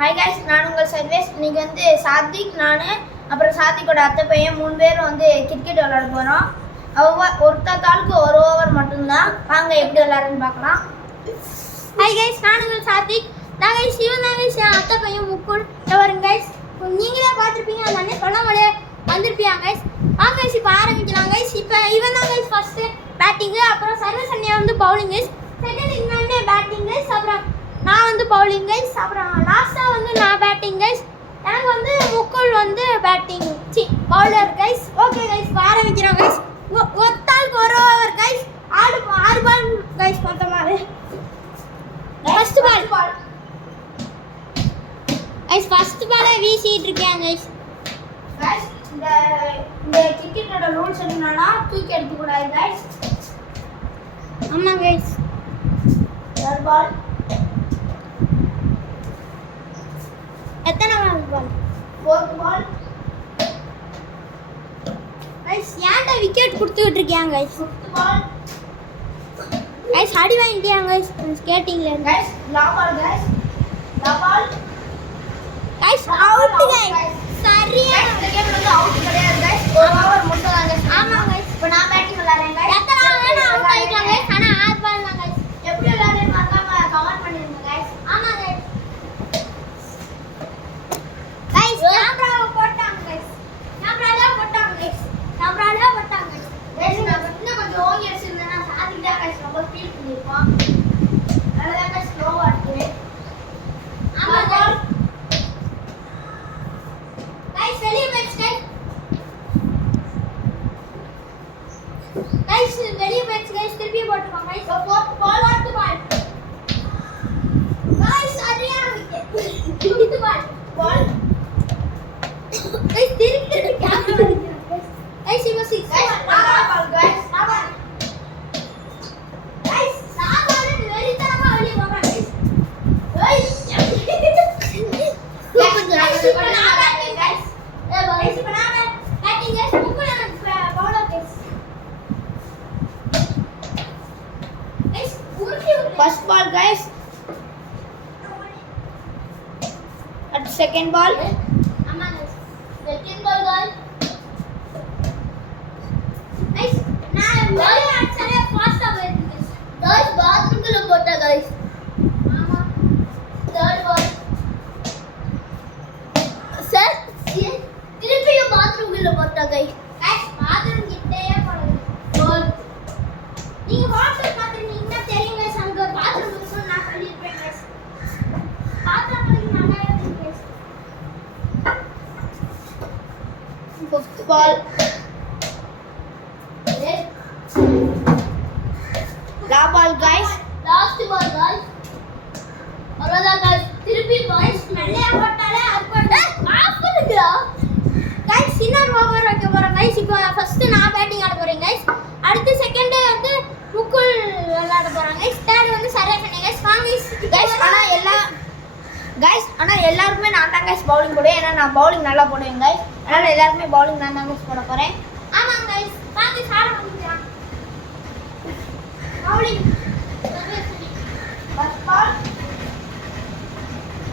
Hi guys, நான் உங்கள் services. இன்னைக்கு வந்து சாத்விக், நான் அப்புறம் சாத்விக்கோட அத்தை பையன் 3 பேரும் வந்து கிரிக்கெட் விளையாட போகிறோம். ஒருத்தாளுக்கு ஒரு ஓவர் மட்டும்தான். வாங்க எப்படி விளையாடுன்னு பார்க்கலாம். ஹாய் கைஸ், நான் உங்கள் சாத்விக். நான் கைஸ் இவன் தான் கைஸ் என் அத்தை பையன் முக்குள். வருங்க கைஸ், நீங்களே பார்த்துருப்பீங்க, அந்த அண்ணன் சொல்ல முடியாது வந்துருப்பியாங்க கைஸ். வாங்க கைஸ் இப்போ ஆரம்பிக்கலாம் கைஸ். இப்போ இவன் தான் கைஸ் ஃபஸ்ட்டு பேட்டிங்கு, அப்புறம் சர்வீஸ் அண்ணியா வந்து பவுலிங் கைஸ். செகண்ட் இவன் பேட்டிங் கைஸ், அப்புறம் நான் வந்து பவுலிங் கைஸ், அப்புறம் லாஸ்ட்டாக வந்து நான் பேட்டிங் கைஸ். எனக்கு வந்து முக்குள் வந்து batting bowler guys. Okay guys இப்போ ஆரம்பிக்கிறோம் கைஸ். ஒத்தாளுக்கு ஒரு ஓவர் கைஸ். 6 பால் கைஸ் மொத்தமாக. ஃபர்ஸ்ட் பால் கைஸ், ஃபர்ஸ்ட் பாலே வீசிட்டு இருக்கேன் கைஸ். கைஸ் இந்த கிரிக்கெட்டோட ரூல்ஸ் என்னன்னா தூக்கி எடுக்கக்கூடாது கைஸ். ஆமாம் கைஸ். Third ball. எத்தனை பால்? Fourth ball. கைஸ் ஏன்டா விக்கெட் கொடுத்துக்கிட்டு இருக்கேன் கைஸ். Fifth ball. கைஸ் அடி வாங்கிட்டியாங்க கைஸ் ஸ்கேட்டிங்ல. Guys lob ball guys. Lob ball. Guys out guys. சரியா இந்த கேம்ல வந்து அவுட் கிடையாது கைஸ். ஒரு ஓவர் மட்டும் தான் கைஸ். ஆமா கைஸ். இப்போ நான் பேட்டிங் விளையாடுறேன் கைஸ். எத்தனை வேணா அவுட் ஆயிக்கலாம் கைஸ். ஆனா 6 பால் தான் கைஸ். எப்படி விளையாடுறேன்னு மறக்காம கமெண்ட் பண்ணிருங்க கைஸ். ஆமா கைஸ். கைஸ் கேமராவை போட்டாங்க கைஸ். கேமரால போட்டாங்க கைஸ். கேமரால போட்டாங்க கைஸ். கைஸ் நான் இன்னும் கொஞ்சம் ஓங்கி அடிச்சிருந்தேன்னா சாதிக்கிட்டா கைஸ் ரொம்ப ஃபீல் பண்ணிருப்போம். அதனால கைஸ் ஸ்லோவா அடிக்கிறேன். ஆமா கைஸ். கைஸ் வெளிய போயிடுச்சு கைஸ். கைஸ் வெளிய போயிடுச்சு கைஸ். திருப்பி போட்டுக்கோங்க guys. Fourth ball. Fourth ball. Guys சரியா wicket. Fifth ball. Ball. Guys திருப்பி கேமரா அடிக்கிறாங்க கைஸ். கைஸ் இப்போ 6 guys ball. Ball guys. Guys சாபால வெறித்தனமா வெளிய போறாங்க கைஸ். கைஸ் கைஸ் இப்போ நான் பேட்டிங் கைஸ். கைஸ் இப்போ நான் பேட்டிங் கைஸ். முக்குல பவுலர் கைஸ். கைஸ் உருட்டி உருட்டி. First ball guys. At second ball. ஆமா guys. Second ball guys. Guys நான் வெளிய அடிச்சலே ஃபாஸ்டா போயிருக்கு கைஸ். கைஸ் பாத்ரூம்ல போட்டா கைஸ். ஆமா. தேர்ட் பால். சார் திருப்பியும் பாத்ரூம்ல போட்டா கைஸ். கைஸ் பாத்ரூம் கிட்டேயே போறது. பால். நீங்க வாட்டர் பாத்ரூம்னா தெரியும் கைஸ். அங்க ஒரு பாத்ரூம் இருக்குன்னு நான் சொல்லிருப்பேன் கைஸ். பாத்ரூம் கழுவி நல்லா இருக்கு guys. Fifth ball. La ball guys. Last ball guys. அவ்வளவுதான் guys. திருப்பி கைஸ் நல்லே போட்டாலே அது போட்டு ஆஃப் பண்ணுடா. கைஸ் இன்னொரு ஓவர் வைக்க போறோம் கைஸ். இப்போ ஃபர்ஸ்ட் நான் பேட்டிங் ஆட போறேன் கைஸ். அடுத்து செகண்ட் வந்து முக்குள் விளையாட போறாங்க கைஸ். தேர்ட் வந்து சரியா பண்ணி கைஸ். வாங்க guys ஆனா எல்லாருமே நான் தான் guys bowling போடுவேன். ஏன்னா நான் bowling நல்லா போடுவேன் guys. அதனால எல்லாருமே bowling நான் தான் guys போட போறேன். ஆமா கைஸ். வாங்க சார பண்ணிக்கலாம். Bowling First ball.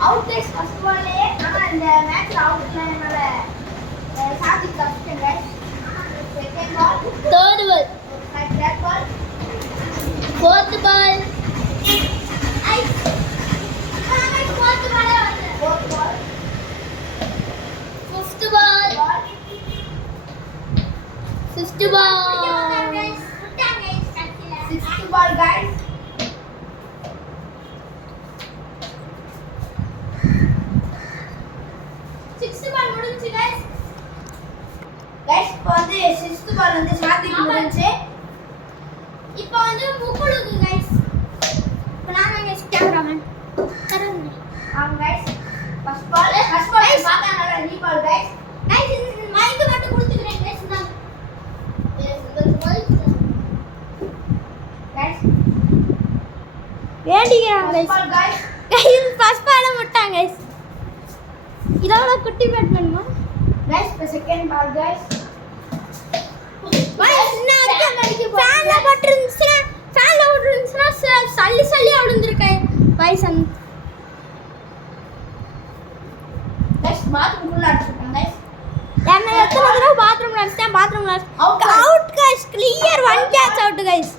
Out guys first ball லே. ஆனா இந்த மேட்ச்ல அவுட் இல்லனால சாதி கஷ்டம் guys. Second ball. Third ball. Third ball. Fourth ball. ஐஸ் வாங்க ஃபோர்த் பால் வந்து. Fourth ball. Fifth ball. Ball. Fifth ball. Guys விட்டாங்க கைஸ் கட்டில. Sixth ball guys. Sixth ball முடிஞ்சு கைஸ். Guys இப்போ வந்து sixth ball வந்து சாதிக்கு முடிஞ்சு. இப்போ வந்து முக்குளுக்கு கைஸ். இப்போ நான் guys cameraman correct. guys. First ball பார்க்கறனால நீ ball guys. கைஸ் மைக் மட்டும் கொடுத்துக்கிறேன் கைஸ். நான் Guys. வேண்டிக்கிறாங்க First guys. ball guys. Guys first ball விட்டாங்க கைஸ். இதோட குட்டி பேட் பண்ணுமா Guys the second ball guys. Guys நான் ஃபேன்ல போட்டுருந்துச்சுனா சல்லி விழுந்திருக்கேன் கைஸ். பாத்ரூம்குள்ள அடிச்சிருக்காங்க கைஸ். என்ன எத்தனை தடவை பாத்ரூம்ல அடிச்சேன் பாத்ரூம்ல Out. Out guys clear one catch out guys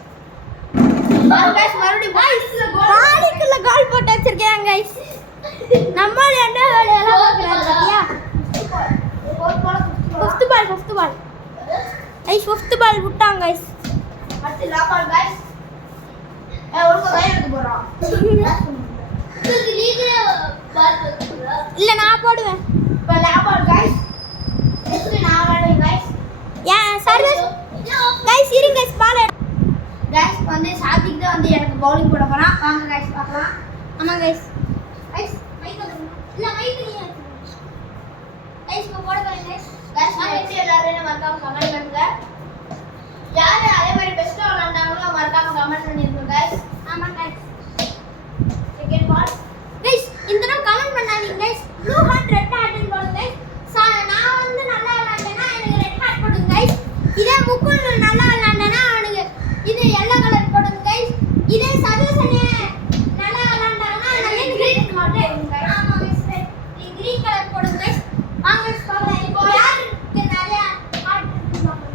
guys மறுபடியும் பாலிக்குள்ள கோல் போட்டு வச்சிருக்கேன் கைஸ் நம்மள என்ன வேலையெல்லாம் பார்க்கறாரு பாத்தியா fifth ball guys fifth ball விட்டாங்க கைஸ் அடுத்து லாபால் கைஸ். ஒரு கையில எடுத்து போறோம். இல்ல நான் போடுவேன் இப்போ லாபால் கைஸ். நெக்ஸ்ட் நான் விளையாடுவேன் கைஸ். ஏன் சர்வீஸ் கைஸ் இருங்க கைஸ் பால் கைஸ் வந்து சாதிக்கு தான் வந்து எனக்கு பவுலிங் போட போறான். வாங்க கைஸ் பார்க்கலாம். ஆமா கைஸ் கைஸ் மைக் இல்ல மைக் நீ கைஸ் இப்போ போட போறேன் கைஸ் கைஸ் எப்படி எல்லாரும் மறக்காம கமெண்ட் பண்ணுங்க. யாரு அதே மாதிரி பெஸ்டா விளையாண்டாங்களோ மறக்காம கமெண்ட் பண்ணிருங்க கைஸ். ஆமா கைஸ் செகண்ட் பால். கைஸ் இந்த தடவை கமெண்ட் பண்ணாதீங்க கைஸ் ப்ளூ ஹார்ட் ரெட் ஹார்ட்னு போடுங்க கைஸ் நான் வந்து நல்லா விளையாண்டேனா எனக்கு ரெட் ஹார்ட் போடுங்க கைஸ் இதே முக்குள் நல்லா விளையாண்டேனா அவனுக்கு இது yellow கலர் போடுங்க கைஸ் இதே சதீஷனே நல்லா விளையாண்டானா எனக்கு கிரீன் கலர் போடுங்க கைஸ் ஆமா கைஸ் கிரீன் கலர் போடுங்க கைஸ் வாங்க கைஸ் பாக்கலாம் இப்போ யாருக்கு நிறைய ஹார்ட் இருக்கு பாருங்க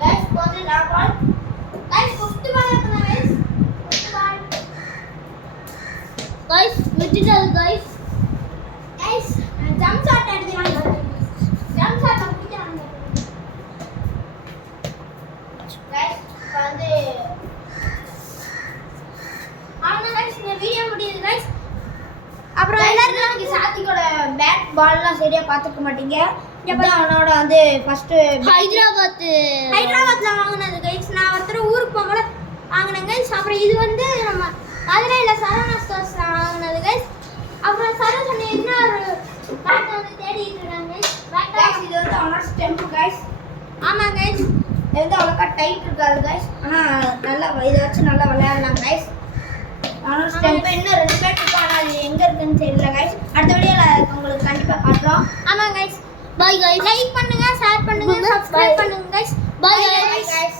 கைஸ் வந்து லாபால். கைஸ் ஃபர்ஸ்ட் பால் எடுங்க கைஸ் ஃபர்ஸ்ட் பால் கைஸ் விட்டுட்டாரு கைஸ் கைஸ் ஜம்ப் ஷாட் அடிக்கிறாங்க ஜம்ப் ஷாட் அடிக்கிறாங்க கைஸ் இப்போ வந்து அவ்வளோ கைஸ் இந்த வீடியோ முடியுது கைஸ் அப்புறம் கைஸ் எல்லாரும் இன்னைக்கு சாத்திக்கோட பேட் பால்லாம் சரியா பார்த்துக்க மாட்டீங்க. இதான் அவனோட வந்து ஃபர்ஸ்ட் ஹைதராபாத்ல வாங்கினது கைஸ் நான் ஒருத்தர் ஊருக்கு போகும்போது வாங்கினேன் கைஸ் அப்புறம் இது வந்து நம்ம மதுரையில் சரவணா ஸ்டோர்ஸ் வாங்கினது கைஸ் அப்புறம் சரவணா என்ன ஒரு பேட் வந்து தேடிட்டு இருக்காங்க கைஸ் கைஸ் இது வந்து அவனோட ஸ்டெம்ப் கைஸ். ஆமாம் கைஸ் இது வந்து அவ்வளோக்கா டைட் இருக்காது கைஸ். ஆனால் நல்லா இதை வச்சு நல்லா விளையாடலாம் கைஸ். அவனோட ஸ்டெம்ப் இன்னும் 2 பேட் இருக்கு. ஆனால் அது எங்கே இருக்குன்னு தெரியல கைஸ். அடுத்த வீடியோவில் உங்களுக்கு கண்டிப்பாக காட்டுறோம். ஆமாம் கைஸ் பை கைஸ் லைக் பண்ணுங்க ஷேர் பண்ணுங்க சப்ஸ்கிரைப் பண்ணுங்க guys bye Bye guys guys.